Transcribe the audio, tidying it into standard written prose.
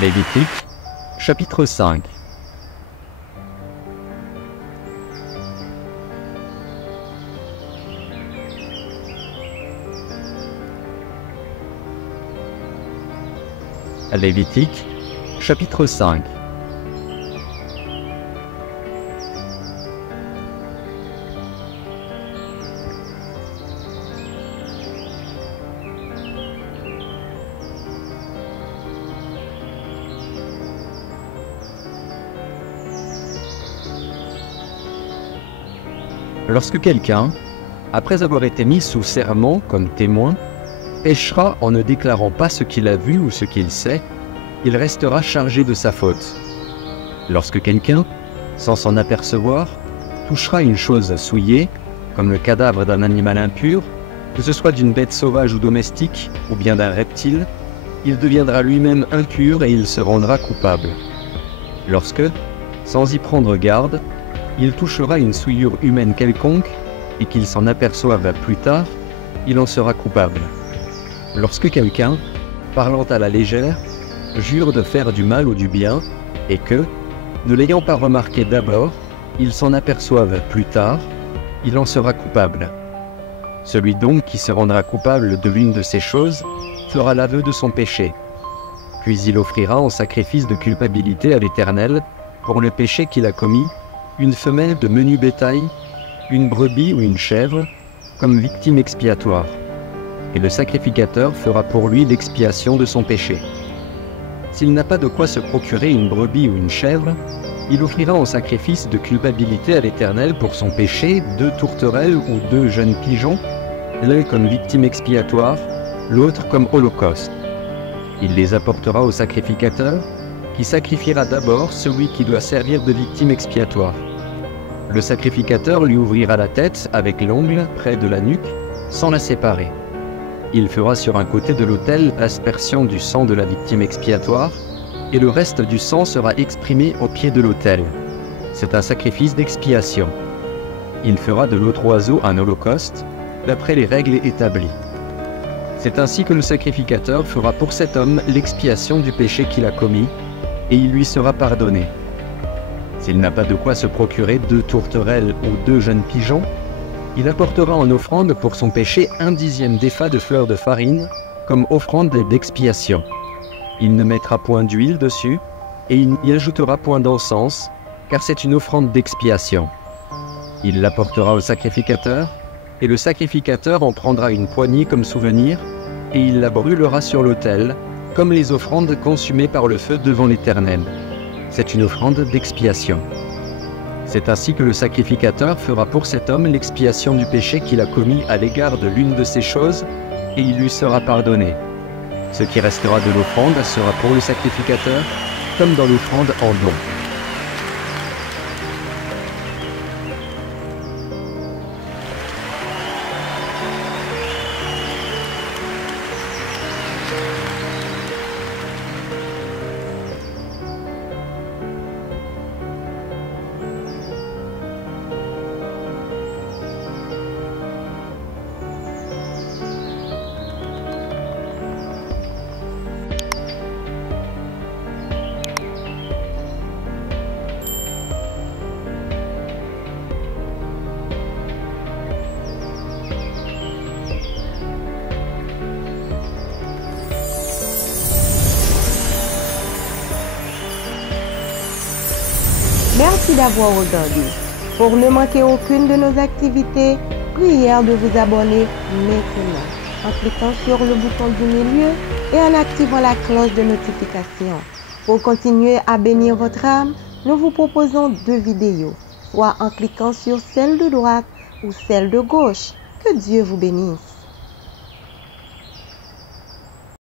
Lévitique, chapitre 5. Lévitique, chapitre 5. Lorsque quelqu'un, après avoir été mis sous serment comme témoin, péchera en ne déclarant pas ce qu'il a vu ou ce qu'il sait, il restera chargé de sa faute. Lorsque quelqu'un, sans s'en apercevoir, touchera une chose souillée, comme le cadavre d'un animal impur, que ce soit d'une bête sauvage ou domestique, ou bien d'un reptile, il deviendra lui-même impur et il se rendra coupable. Lorsque, sans y prendre garde, il touchera une souillure humaine quelconque, et qu'il s'en aperçoive plus tard, il en sera coupable. Lorsque quelqu'un, parlant à la légère, jure de faire du mal ou du bien, et que, ne l'ayant pas remarqué d'abord, il s'en aperçoive plus tard, il en sera coupable. Celui donc qui se rendra coupable de l'une de ces choses fera l'aveu de son péché. Puis il offrira en sacrifice de culpabilité à l'Éternel, pour le péché qu'il a commis, une femelle de menu bétail, une brebis ou une chèvre, comme victime expiatoire. Et le sacrificateur fera pour lui l'expiation de son péché. S'il n'a pas de quoi se procurer une brebis ou une chèvre, il offrira en sacrifice de culpabilité à l'Éternel pour son péché 2 tourterelles ou 2 jeunes pigeons, l'un comme victime expiatoire, l'autre comme holocauste. Il les apportera au sacrificateur, qui sacrifiera d'abord celui qui doit servir de victime expiatoire. Le sacrificateur lui ouvrira la tête avec l'ongle près de la nuque, sans la séparer. Il fera sur un côté de l'autel l'aspersion du sang de la victime expiatoire, et le reste du sang sera exprimé au pied de l'autel. C'est un sacrifice d'expiation. Il fera de l'autre oiseau un holocauste, d'après les règles établies. C'est ainsi que le sacrificateur fera pour cet homme l'expiation du péché qu'il a commis, et il lui sera pardonné. S'il n'a pas de quoi se procurer 2 tourterelles ou 2 jeunes pigeons, il apportera en offrande pour son péché 1/10 d'épha de fleur de farine, comme offrande d'expiation. Il ne mettra point d'huile dessus, et il n'y ajoutera point d'encens, car c'est une offrande d'expiation. Il l'apportera au sacrificateur, et le sacrificateur en prendra une poignée comme souvenir, et il la brûlera sur l'autel, comme les offrandes consumées par le feu devant l'Éternel. C'est une offrande d'expiation. C'est ainsi que le sacrificateur fera pour cet homme l'expiation du péché qu'il a commis à l'égard de l'une de ces choses, et il lui sera pardonné. Ce qui restera de l'offrande sera pour le sacrificateur, comme dans l'offrande en don. Merci d'avoir regardé. Pour ne manquer aucune de nos activités, prière de vous abonner maintenant en cliquant sur le bouton du milieu et en activant la cloche de notification. Pour continuer à bénir votre âme, nous vous proposons 2 vidéos, soit en cliquant sur celle de droite ou celle de gauche. Que Dieu vous bénisse.